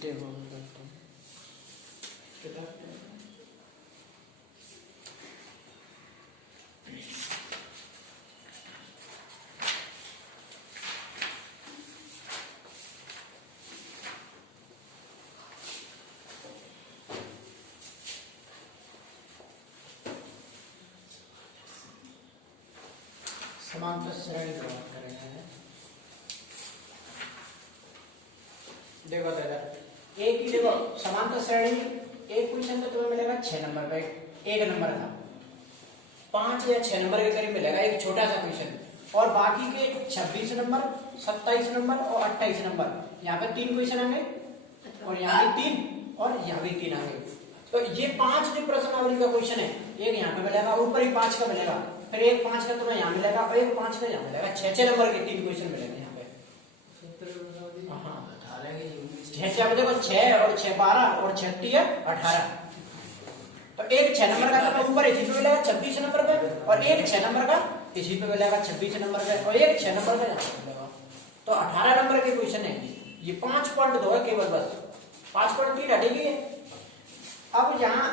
देखो करता हूँ। समांतर श्रेणी की बात कर रहे हैं। देखो दादा, एक ही देखो समांतर श्रेणी, एक क्वेश्चन तो तुम्हें मिलेगा 6 नंबर पे, एक नंबर था 5 या 6 नंबर के करीब मिलेगा एक छोटा सा क्वेश्चन, और बाकी के 26 नंबर, 27 नंबर और 28 नंबर, यहाँ पे 3 क्वेश्चन आएंगे और यहाँ भी 3 और यहाँ भी 3 आएंगे। तो ये 5 जो प्रश्नावली का क्वेश्चन है, एक यहाँ पे मिलेगा, ऊपर ही 5 का मिलेगा, फिर एक 5 का तुम्हें यहाँ मिलेगा और एक 5 का यहाँ मिलेगा। 6 नंबर के 3 क्वेश्चन मिलेंगे यहाँ पे। हाँ बता रहे हैं, 6 देखो 6 और 6 12 और 6 3 18। तो एक 6 नंबर का तुम्हें ऊपर इसी पे मिलेगा 26 नंबर पे, और एक 6 नंबर का इसी पे मिलेगा 26 नंबर पे, और एक 6 नंबर का यहाँ पे मिलेगा। तो 18 नंबर के क्वेश्चन है ये। 5.2 है केवल, बस 5.3 हटेगी। अब यहाँ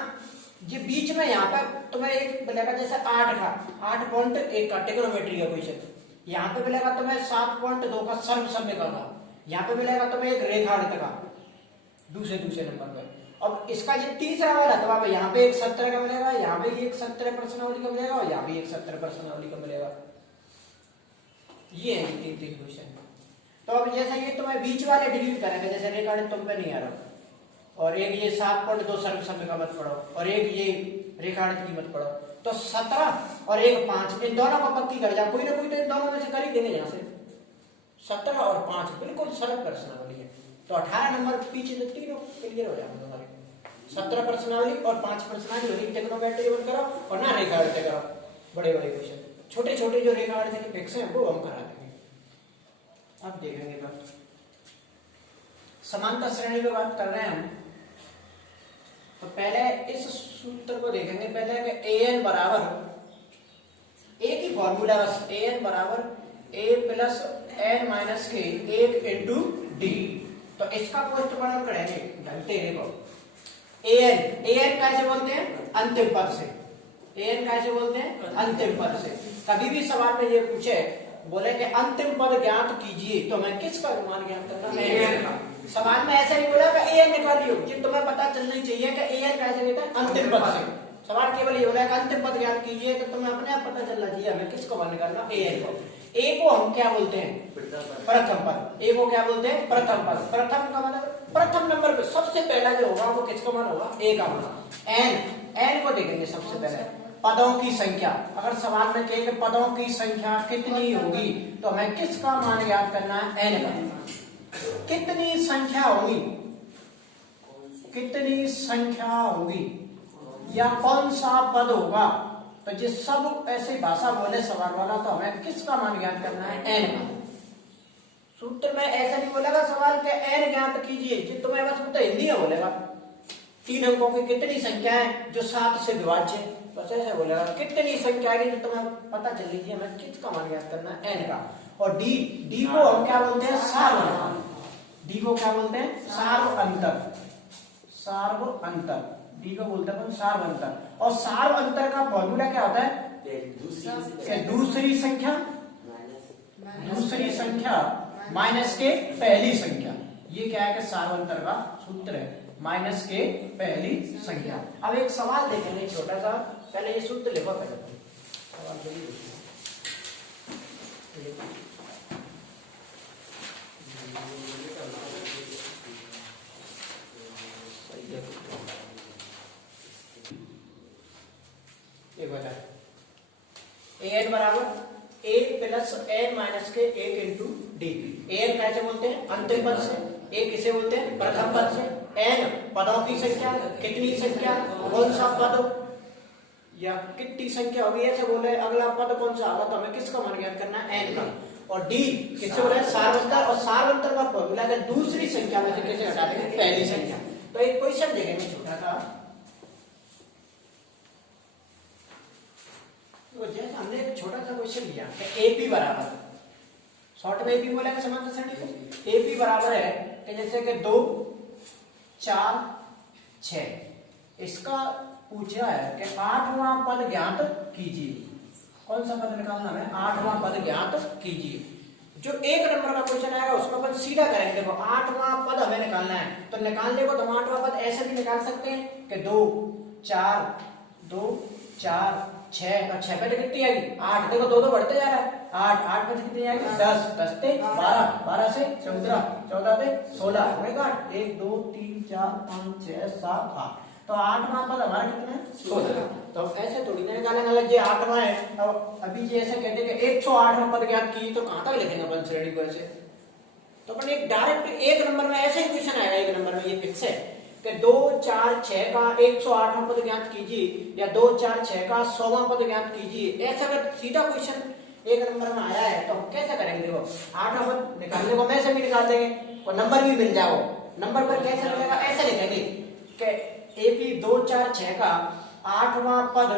ये बीच में यहाँ पर तुम्हें एक मिलेगा जैसे 8.1 का ट्रिग्नोमेट्री का क्वेश्चन, यहाँ पे मिलेगा तुम्हें 7.2 का सर्वसम्य का, यहाँ पे मिलेगा तुम्हें एक रेखागणित का दूसरे नंबर पर। अब इसका ये तीसरा वाला तो यहाँ पे एक 17 का मिलेगा, यहाँ पे एक 17 प्रश्नावली का मिलेगा, और यहाँ भी एक 17 प्रश्नावली का मिलेगा। ये है 3 क्वेश्चन। तो अब जैसे ये तुम्हें बीच वाले डिलीट करेंगे, जैसे रेखागणित तुम पे नहीं आ रहा, और एक ये 7.2 सर्वसम्य का मत पढ़ो, और एक ये रेखागणित की मत पढ़ो। तो 17 और एक 5, इन दोनों को पक्की कर जाओ, कोई ना कोई तो इन दोनों में से कर ही देंगे। यहाँ से 17 और 5 बिल्कुल सरल प्रश्नावली है। तो 18 नंबर पीछे तो तीनों क्लियर हो जाएंगे तुम्हारे। 17 प्रश्नावली और 5 प्रश्नावली होगी, ट्रिग्नोमेट्री करो और ना रेखागणित करो। बड़े क्वेश्चन, छोटे छोटे जो रेखागणित के फिक्स हैं वो हम करा देंगे। अब देखेंगे तो समांतर श्रेणी की बात कर रहे हैं हम। तो पहले इस सूत्र को देखेंगे पहले कि an बराबर, एक ही फॉर्मूला बस, an बराबर a प्लस n माइनस के 1 इंटू डी। तो इसका पोस्ट वर्णन करेंगे ढलते देखो। an कैसे बोलते हैं? अंतिम पद से। an कैसे बोलते हैं? अंतिम पद से। कभी भी सवाल में ये पूछे, बोले कि अंतिम पद ज्ञात कीजिए, तो मैं किसका अनुमान ज्ञात करना है? सवाल में ऐसा नहीं बोला कि an निकालियो, ये तुम्हें पता चलना ही चाहिए कि an कैसे देता है? अंतिम पद से। सवाल केवल ये बोला कि अंतिम पद ज्ञात कीजिए, तो तुम्हें अपने आप पता चलना चाहिए हमें किसको वन करना, an को। a को हम क्या बोलते हैं? प्रथम पद। a को क्या बोलते हैं? प्रथम पद। प्रथम का मतलब प्रथम नंबर पे सबसे पहला जो होगा वो किसका मान होगा? a का मान। n को देखेंगे सबसे पहले, पदों की संख्या। अगर सवाल में कहे कि पदों की संख्या कितनी होगी, तो हमें किसका मान ज्ञात करना है? n का। कितनी संख्या होगी, कितनी संख्या होगी, या कौन सा पद होगा, तो जिस सब ऐसे भाषा बोले सवाल वाला, तो हमें किसका मान ज्ञात करना है? n का। सूत्र में ऐसा नहीं बोलेगा सवाल के n ज्ञात कीजिए, जो तुम्हें बस तो हिंदी में बोलेगा 3 अंकों की कितनी संख्या है जो 7 से विभाज्य, बस ऐसे बोलेगा। कितनी संख्या है जो तुम्हें पता चल लीजिए हमें किसका मान ज्ञात करना है? n का। और डी को हम क्या बोलते हैं? सार्व अंतर। डी को क्या बोलते हैं? सार्व अंतर। सार्व अंतर, डी को बोलते हैं सार्व अंतर। और सार्व अंतर का फॉर्मूला क्या होता है? दूसरी संख्या माइनस के पहली संख्या। ये क्या है कि सार्व अंतर का सूत्र है, माइनस के पहली संख्या। अब एक सवाल देखेंगे छोटा सा, पहले ये सूत्र लिखो। पहले सवाल एक बताए, an बराबर a प्लस n माइनस के 1 इंटू डी। an कैसे बोलते हैं? अंतिम पद से। a किसे बोलते हैं? प्रथम पद से। n पदों की संख्या, कितनी संख्या, कौन सा पद, या कितनी संख्या होगी ऐसे बोले, अगला पद कौन सा होगा, तो हमें किसका मान ज्ञात करना है? n का। और डी किससे बोले? सार्वंतर। और सार्वंतर का फॉर्मूला है दूसरी संख्या में से कैसे हटा देंगे? पहली संख्या। तो एक क्वेश्चन देखेंगे छोटा सा, तो जैसे हमने एक छोटा सा क्वेश्चन लिया कि AP बराबर, शॉर्ट में AP बोलेगा समांतर श्रेणी को। AP बराबर है कि जैसे कि 2 4 6। इसका पूछा है कि 8वां पद ज्ञात कीजिए। कौन सा पद निकालना है? 8वां पद ज्ञात कीजिए। जो 1 नंबर का क्वेश्चन आएगा उसमें अपन सीधा करेंगे। देखो 8वां पद हमें निकालना है, तो निकालने को तो हम 8वां पद ऐसे भी निकाल सकते हैं कि 2 4 2 4 6 और 6 पे तो कितनी आएगी? 8। देखो 2 2 बढ़ते जा रहा है। 8 8 पे कितनी आएगी? 10 10 से 12 12 से 14 14 से 16 होगा 1 2 3 4 5 6 7 8। तो 8वां पद हमारा कितना है? 16। तो ऐसे थोड़ी ना निकालेंगे अलग जे 8वां है। अब अभी जे ऐसे कहते हैं कि 108वां पद ज्ञात की, तो कहां तक लिखेंगे अपन श्रेणी को ऐसे? तो अपन एक डायरेक्ट 1 नंबर में ऐसे ही क्वेश्चन आएगा। 1 नंबर में ये फिक्स है कि 2 4 6 का 108वां पद ज्ञात कीजिए या 2 4 6 का 100वां पद ज्ञात कीजिए। ऐसा अगर सीधा क्वेश्चन 1 नंबर में आया है तो हम कैसे करेंगे? देखो 8वां पद निकालने को हम ऐसे भी निकाल देंगे और नंबर भी मिल जाओ। नंबर पर कैसे मिलेगा? ऐसे लिखेंगे कि एपी 2 4 6 का 8वां पद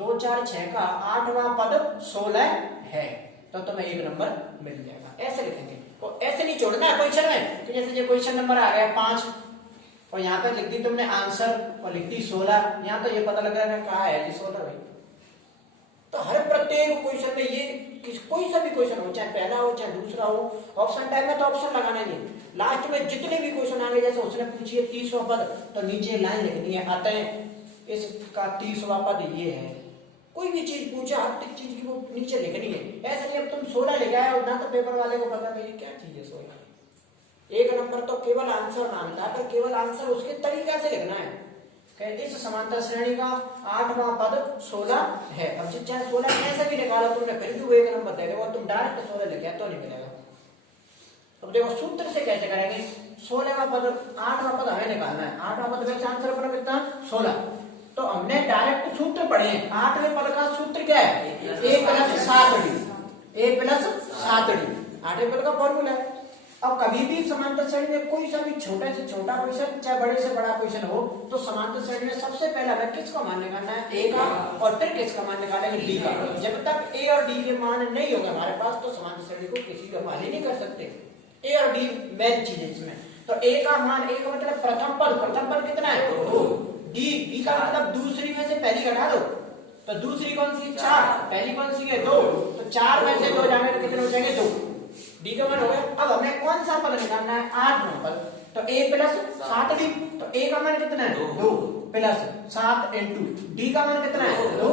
2 4 6 का 8वां पद 16 है, तो तुम्हें 1 नंबर मिल जाएगा। ऐसे लिखेंगे। तो ऐसे नहीं छोड़ना है क्वेश्चन में। तो जैसे ये क्वेश्चन नंबर आ गया 5 और यहाँ पे लिख दी तुमने आंसर और लिख दी 16। यहाँ तो ये पता लग रहा है कहाँ है ये 16 भाई। तो हर प्रत्येक क्वेश्चन में ये कोई सा भी क्वेश्चन हो, चाहे पहला हो चाहे दूसरा हो, ऑप्शन टाइम में तो ऑप्शन लगाना ही नहीं। लास्ट में जितने भी क्वेश्चन आगे, जैसे उसने पूछी है 30वां पद, तो नीचे लाइन लिखनी है अतः इसका 30वां पद ये है। कोई भी चीज पूछा हर चीज की वो नीचे लिखनी है। ऐसे नहीं अब तुम 16 लिखा है और ना तो पेपर वाले को पता नहीं क्या चीज है 16। 1 नंबर तो केवल आंसर मांगता है, तो केवल आंसर उसके तरीका से लिखना है। इस समांतर श्रेणी का 8वां पद 16 है। अब चाहे 16 कैसे भी निकालो तुमने, फिर भी वो 1 नंबर दे देगा। तुम डायरेक्ट 16 लिखे तो नहीं मिलेगा। अब देखो सूत्र से कैसे करेंगे? 16वां पद 8वां पद हमें निकालना है। 8वां पद में आंसर अपना कितना? 16। तो हमने डायरेक्ट सूत्र पढ़े हैं। 8वें पद का सूत्र क्या है? a + 7d। a + 7d 8वें पद का फॉर्मूला है। अब कभी भी समांतर श्रेणी में कोई सा भी छोटे से छोटा क्वेश्चन चाहे बड़े से बड़ा क्वेश्चन हो, तो समांतर श्रेणी में सबसे पहले हमें किसका मान निकालना है? a का, और फिर किसका मान निकालेंगे? d का। जब तक a और d के मान नहीं होंगे हमारे पास, तो समांतर श्रेणी को किसी का मान ही नहीं कर सकते। a और d मेन चीज है इसमें। तो a का मान, a का मतलब प्रथम पद कितना है? 2। d का मतलब दूसरी में से पहली घटा दो, तो दूसरी कौन सी? 4। पहली कौन सी है? 2। तो 4 में से 2 जाने तो कितने हो जाएंगे? 2। डी का मान हो गया। अब हमें कौन सा पद निकालना है? 8वां पद। तो a + 7d, तो a का मान कितना है? 2 + 7 * d का मान कितना है? 2।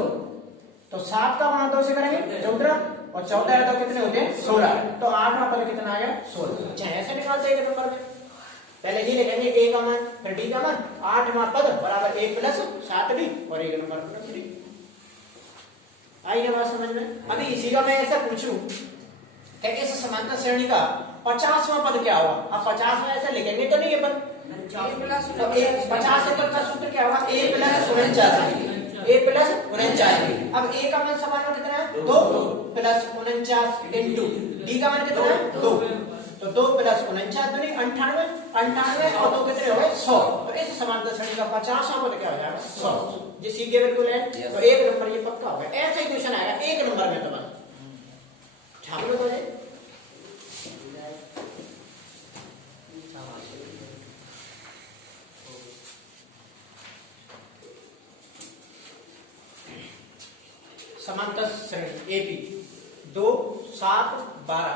तो 7 का मान 2 से करेंगे 14 और 14 तो कितने होते हैं? 16। तो 8वां पद कितना आ गया? 16। चाहे ऐसे निकालते हैं 1 नंबर में। पहले ये लिखेंगे a का मान, फिर d का मान। 8वां पद बराबर a + 7d और 1 नंबर पर फ्री। आई है बात समझ में? अभी इसी का मैं ऐसा पूछूं कि इस समांतर श्रेणी का 50वां पद क्या होगा? अब 50 में ऐसे लिखेंगे तो नहीं अपन। 50 पद का सूत्र क्या होगा? a + 49। अब a का मान समान में कितना है? 2 + 49 * d का मान कितना है? 2। तो 2 + 49 दूनी 98, 98 और 2 कितने हो गए? 100। तो इस समांतर श्रेणी का 50वां पद क्या हो जाएगा? 100। जी सी के बिल्कुल है। तो 1 नंबर ये पक्का होगा। ऐसे ही क्वेश्चन आएगा 1 नंबर में। तो बस छाप लो। समांतर श्रेणी एपी 2 7 12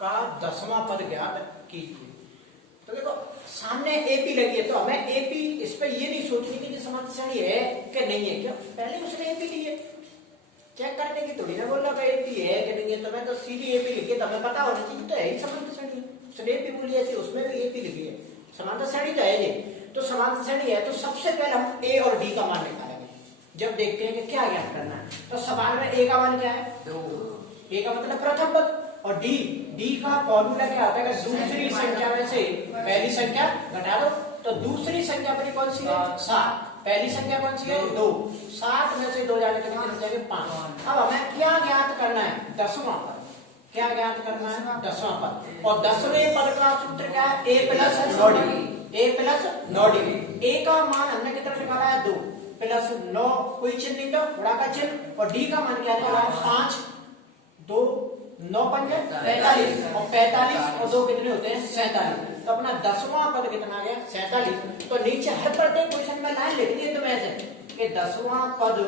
का 10वां पद ज्ञात कीजिए। तो देखो सामने एपी लगी है, तो हमें एपी इस पे ये नहीं सोचनी कि समांतर श्रेणी है कि नहीं है। क्यों? पहले उसने एपी ली है, चेक करने की थोड़ी ना बोल रहा एपी है कि नहीं है। तो मैं तो सीधी एपी लिखी है, तो हमें पता होना चाहिए तो है ही समांतर श्रेणी। उसने एपी बोली है, उसमें भी एपी लिखी है, समांतर श्रेणी तो है ये। तो समांतर श्रेणी है, तो सबसे पहले हम ए और डी का मान निकालेंगे। जब देखते हैं कि क्या ज्ञात करना है, तो सवाल में ए का मान क्या है? 2। ए का मतलब प्रथम पद। और डी का फॉर्मूला क्या होता है? दूसरी संख्या में से पहली संख्या घटा दो। तो दूसरी संख्या अपनी कौन सी है? 7। पहली संख्या कौन सी है? 2। 7 में से 2 जाने कितने बच जाएंगे? 5। अब हमें क्या ज्ञात करना है? 10वां पद। क्या ज्ञात करना है? 10वां पद। और 10वें पद का सूत्र क्या है? a + 9d। a + 9d। a का मान हमने कितना निकाला है? 2 + 9, कोई चिन्ह नहीं था, बड़ा का चिन्ह। और डी का मान क्या निकाला है? 5। 2 9 × 5 = 45 और 45 और 2 कितने होते हैं? 47। तो अपना 10वां पद कितना आ गया 47। तो नीचे हर प्रत्येक क्वेश्चन में लाइन लिख दिए तुम ऐसे कि 10वां पद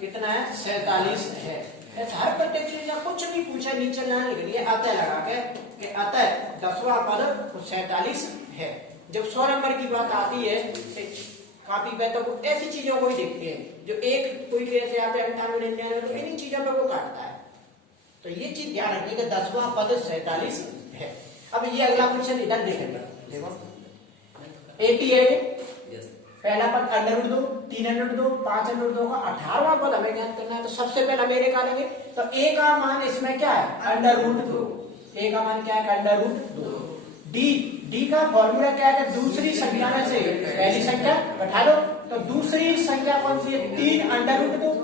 कितना है 47 है। ऐसे हर प्रत्येक चीज का कुछ भी पूछा नीचे लाइन लिख दिए अतः लगा के कि अतः 10वां पद 47 है। जब 100 नंबर की बात आती है कॉपी पे तो वो ऐसी चीजों को ही देखते हैं जो एक कोई कैसे आते हैं 98 99 तो इन्हीं चीजों पे वो काटता है। तो ये चीज ध्यान रखिए कि 10वां पद 47 है। अब ये अगला क्वेश्चन इधर देखेंगे, देखो 88 पहला पद √2 3√2 5√2 का 18वां पद हमें ज्ञात करना है। तो सबसे पहले हम एक लेंगे तो a का मान इसमें क्या है √2, a का मान क्या है √2। d का फॉर्मूला क्या है कि दूसरी संख्या में से पहली संख्या घटा दो। तो दूसरी संख्या कौन सी है 3√2,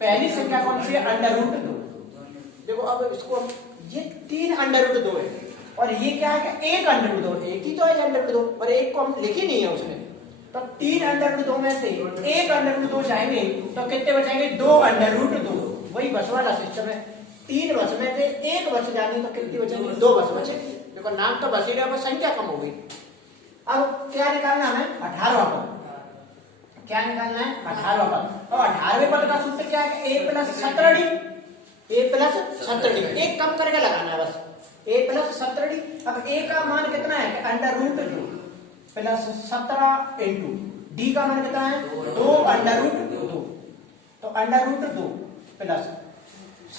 पहली संख्या कौन सी है √2। देखो अब इसको ये 3√2 है और ये क्या है कि 1√2, एक ही तो है √2 और एक को हम लिख ही नहीं है उसमें। तो 3√2 में से 1√2 जाएंगे तो कितने बचेंगे 2√2। वही बस वाला सिस्टम है, 3 बस में से 1 बस जाएंगे तो कितनी बचेंगे 2 बस बचेंगे। देखो नाम तो बच ही गया बस संख्या कम हो गई। अब क्या निकालना है 18वां पद, क्या निकालना है 18वां पद। और 18वें पद का सूत्र क्या है a + 17d, a + 17d, एक कम करके लगाना है बस a + 17d। अब a का मान कितना है √2 + 17 इंटू d का मान कितना है 2√2। तो √2 प्लस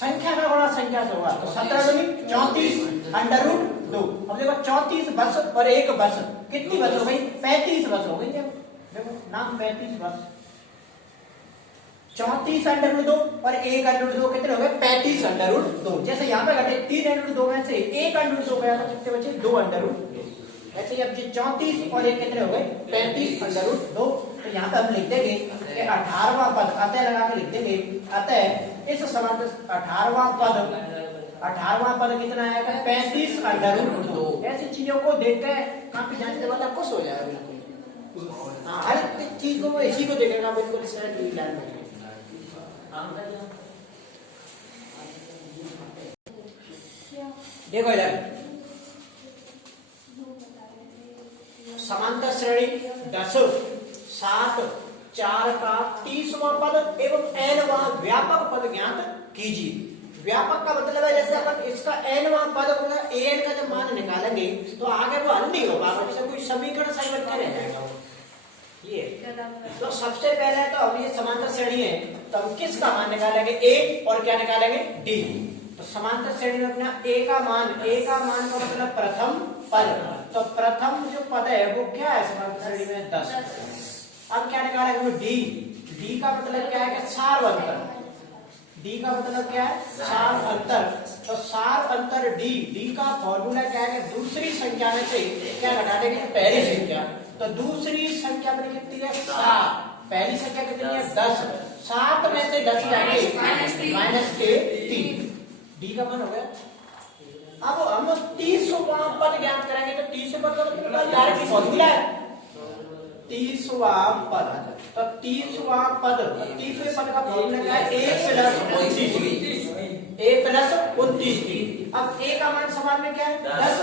संख्या का गुणा संख्या से होगा तो 17 × 34 √2। अब देखो 34 बस और एक बस कितनी बस हो गई 35 बस हो गई। देखो नाम 35 बस 34 √2 और 1√2 कितने हो गए 35 √2। जैसे यहाँ पे घटे 3√2 में से 1√2 गया तो कितने बचे 2√2। ऐसे ही अब जी 34 और 1 कितने हो गए 35 √2। तो यहाँ पे हम लिख देंगे कि 18वां पद अतः लगा के लिख देंगे अतः इस समांतर 18वां पद कितना आएगा 35 √2। ऐसी चीजों को देख के काफी जानने वाला खुश हो जाएगा बिल्कुल। हर चीज को वो इसी को देखेगा बिल्कुल सेट हुई लाइन में। देखो इधर समांतर श्रेणी 10 7 4 का 30वां पद एवं nवां व्यापक पद ज्ञात कीजिए। व्यापक का मतलब है जैसे अपन इसका nवां पद होगा an का जब मान निकालेंगे तो आगे वो हल नहीं होगा, जैसे कोई समीकरण सही बन कर रह जाएगा ये। तो सबसे पहले तो अब ये समांतर श्रेणी है तो हम किसका मान निकालेंगे a और क्या निकालेंगे d। तो समांतर श्रेणी में अपना a का मान का मतलब प्रथम पद। तो प्रथम जो पद है वो क्या है समांतर श्रेणी में 10। अब क्या निकालेंगे d का मतलब क्या है कि सार अंतर, d का मतलब क्या है सार अंतर। तो सार अंतर d का फॉर्मूला क्या है कि दूसरी संख्या में से क्या घटा देंगे पहली संख्या। तो दूसरी संख्या में कितनी है 7, पहली संख्या कितनी है 10, 7 में से 10 जाएंगे -3, d का मान हो गया। अब हम 30वां पद ज्ञात करेंगे तो 30वें पद का मतलब यार की फॉर्मूला है 30वां पद। तो 30वां पद 30वें पद का फॉर्मूला क्या है a + 29। अब a का मान समान में क्या है 10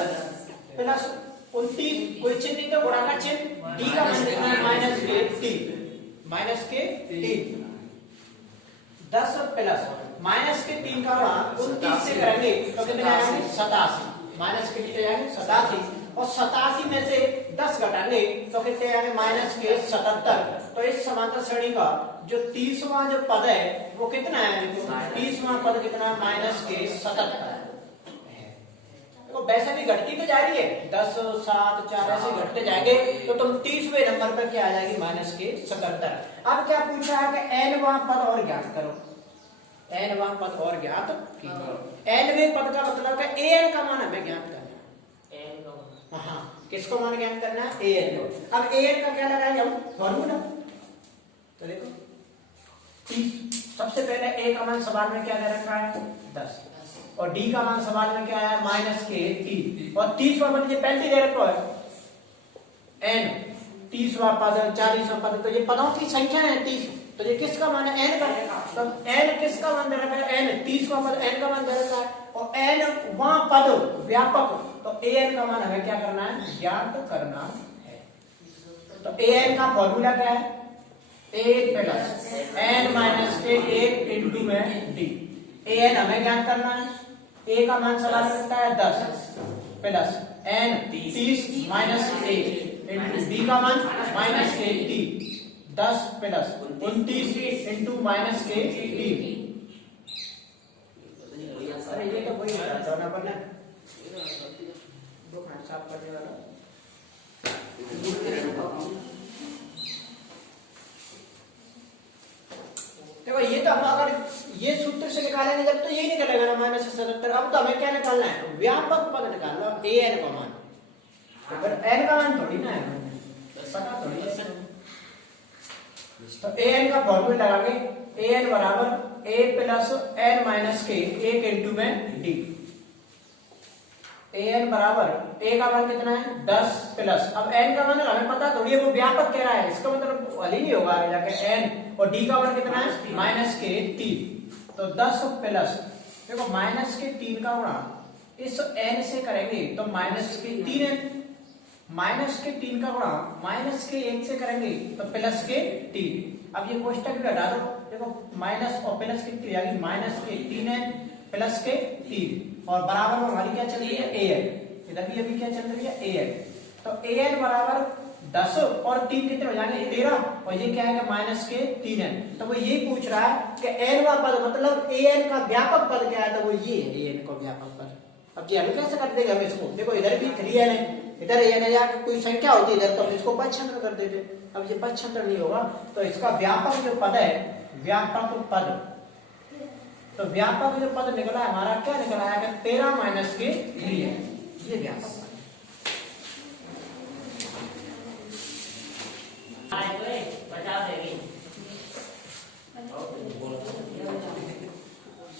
+ 29 कोई चिन्ह नहीं तो गुणा का चिन्ह। d का मान कितना है -3 10 प्लस -3 का गुणा 29 से करेंगे तो कितने आएंगे 87, -87 और 87 में से 10 घटाएंगे तो कितने आएंगे -77। तो इस समांतर श्रेणी का जो 30वां जो पद है वो कितना है 30वां पद कितना -77। तो वैसे भी घटती तो जा रही है 10 7 4 ऐसे घटते जाएंगे तो तुम 30वें नंबर पर क्या आ जाएगी -77। अब क्या पूछा है कि nवां पद और ज्ञात करो, nवां पद और ज्ञात कीजिए। nवें पद का मतलब है an का मान हमें ज्ञात करना है। हाँ किसको मान ज्ञात करना है an। अब an का क्या लगाएंगे हम फॉर्मूला। तो देखो 30 सबसे पहले a का मान सवाल में क्या दे रखा है 10 और d का मान सवाल में क्या है -3 और 30वां पद ये पहले दे रखा है n 30वां पद 40वां पद। तो ये पदों की संख्या है 30 तो ये किसका मान है? n का। तो n किसका मान दे रखा है? n 30 का पद n का मान दे रखा है और n वहां पद व्यापक, तो an का मान हमें क्या करना है? ज्ञात करना है। तो an का फॉर्मूला क्या है? a प्लस n माइनस के 1 इंटू में d। an हमें ज्ञात करना है, a का मान सवाल में है 10 plus n 30 minus 1 into d का मान माइनस के d 10 प्लस 29 इंटू माइनस के d। अरे ये तो वही है पर ना दो खान साफ करने वाला। देखो ये तो हम अगर ये सूत्र से निकालेंगे जब तो यही निकलेगा ना -77। अब तो हमें क्या निकालना है? व्यापक पद निकालना an का मान। अगर n का मान थोड़ी ना है, पता थोड़ी है। तो an का फॉर्मूला लगाएंगे, an बराबर a प्लस n माइनस के 1 इंटू में d। an बराबर a का मान कितना है? 10 प्लस, अब n का मान हमें पता थोड़ी है, वो व्यापक कह रहा है, इसका मतलब हल ही नहीं होगा आगे जाके। n और d का मान कितना है? माइनस के 3। तो 10 प्लस, देखो माइनस के 3 का गुणा इस n से करेंगे तो माइनस के 3n, माइनस के 3 का गुणा माइनस के 1 से करेंगे तो प्लस के 3। अब ये कोष्टक भी हटा दो, देखो माइनस और प्लस कितनी आ गई? माइनस के 3n प्लस के 3 और बराबर में हमारी क्या चल रही है? an। इधर भी अभी क्या चल रही है? an। तो an बराबर 10 और 3 कितने हो जाएंगे? 13 और ये क्या है? माइनस के 3n। तो वो ये पूछ रहा है कि n का पद मतलब an का व्यापक पद क्या है? तो वो ये है an का व्यापक पद। अब ये हम कैसे कर देंगे? हम इसको देखो इधर भी 3n है, इधर n या कोई संख्या होती है इधर, तो हम इसको पक्षांतर कर देते। अब ये पक्षांतर नहीं होगा, तो इसका व्यापक जो पद है, व्यापक पद, तो व्यापक जो पद निकला है हमारा, क्या निकला है? 13 माइनस के 3 है, ये व्यापक पद।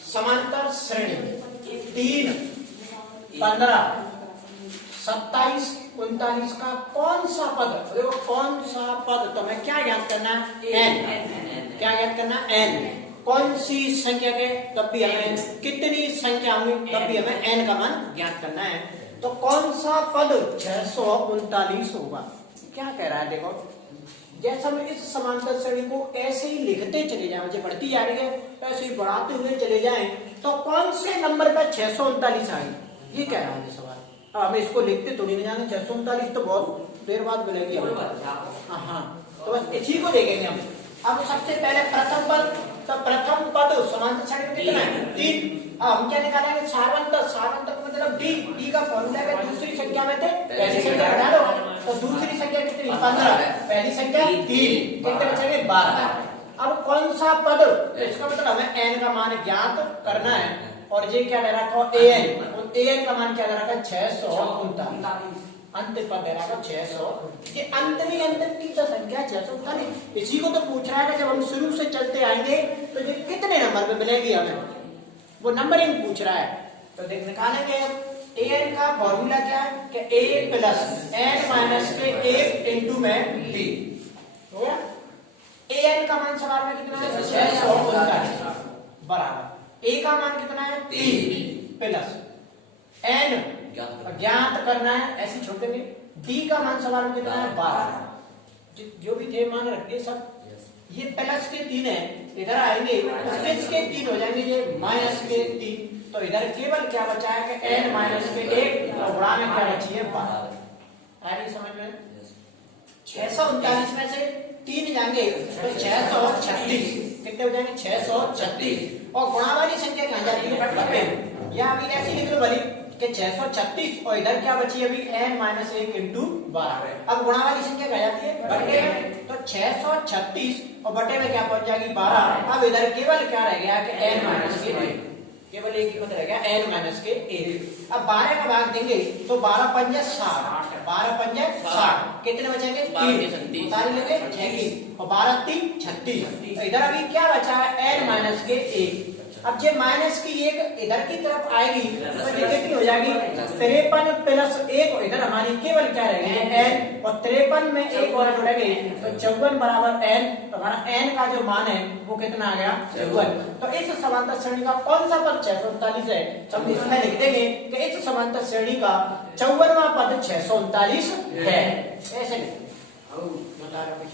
समांतर श्रेणी 3, 15, 27, 39 का कौन सा पद? देखो कौन सा पद, तो हमें क्या ज्ञात करना है? n। क्या ज्ञात करना है? n। कौन सी संख्या के, तब भी हमें कितनी संख्या होंगी, तब भी हमें n का मान ज्ञात करना है। तो कौन सा पद 639 होगा? क्या कह रहा है? देखो जैसे हम इस समांतर श्रेणी को ऐसे ही लिखते चले जाएं, जो बढ़ती जा रही है ऐसे ही बढ़ाते हुए चले जाएं, तो कौन से नंबर पर 639 आएगी? ये कह रहा है सवाल। अब हमें इसको लिखते थोड़ी नहीं जाएंगे, 639 तो बहुत देर बाद मिलेगी। हाँ, तो बस इसी को देखेंगे हम। अब सबसे पहले प्रथम पद, तो प्रथम पद समांतर श्रेणी में कितना है? 3। अब हम क्या निकालेंगे? सारवंतक मतलब d का फॉर्मूला है दूसरी संख्या में थे, पहली संख्या हटा दो, तो दूसरी संख्या कितनी? 15, पहली संख्या 3, कितने बचेंगे? 12। अब कौन सा पद, इसका मतलब हमें n का मान ज्ञात करना है, और ये क्या दे रखा है? an, और an का मान क्या दे रखा है? 639। अंत पद दे रहा है 600। ये अंत की जो संख्या 639, इसी को तो पूछ रहा है कि जब हम शुरू से चलते आएंगे तो ये कितने नंबर पे मिलेगी हमें, वो नंबरिंग पूछ रहा है। तो देख निकालेंगे an का फॉर्मूला क्या है? कि a प्लस n माइनस के 1 इंटू में d हो गया। an का मान सवाल में कितना है? 639 बराबर a का मान कितना है? 3 प्लस n ज्ञात करना है, ऐसे छोड़ देंगे। d का मान सवाल में कितना है? 12। जो भी थे मान रखिए सब। ये प्लस के 3 है, इधर आएंगे तो किसके 3 हो जाएंगे? ये माइनस के 3। तो इधर केवल क्या बचा है कि n माइनस के 1 और गुणा में क्या बची है? 12। आ रही समझ में? 639 में से 3 जाएंगे तो 636 कितने हो जाएंगे? 636। और गुणा वाली संख्या कहाँ जाती है? 90। या अभी ऐसी लिख लो भली कि 636 और इधर क्या बची अभी? n minus 1 into 12। अब गुणा वाली संख्या कहाँ जाती है? बटे में। तो 636 और बटे में क्या पहुंच जाएगी? 12। अब इधर केवल क्या रह गया कि n माइनस के 1, केवल एक ही पद रह गया n माइनस के 1। अब 12 का भाग देंगे तो 12 पंजे 60, 12 पंजे 60, कितने बचेंगे? 3 तारी लेंगे 6 और 12 3 36। तो इधर अभी क्या बचा है? n माइनस के 1। अब जब माइनस की एक इधर की तरफ आएगी तो ये कितनी हो जाएगी 53 प्लस 1 इधर हमारी केवल क्या रहेगी n, और 53 में एक और जोड़ेंगे तो 54 बराबर n, तो हमारा n का जो मान है वो कितना आ गया 54। तो इस समांतर श्रेणी का कौन सा पद 639 है, तो हम इसमें लिख देंगे कि इस समांतर श्रेणी का 54वां पद 639 है, ऐसे लिख बता रहा हूं।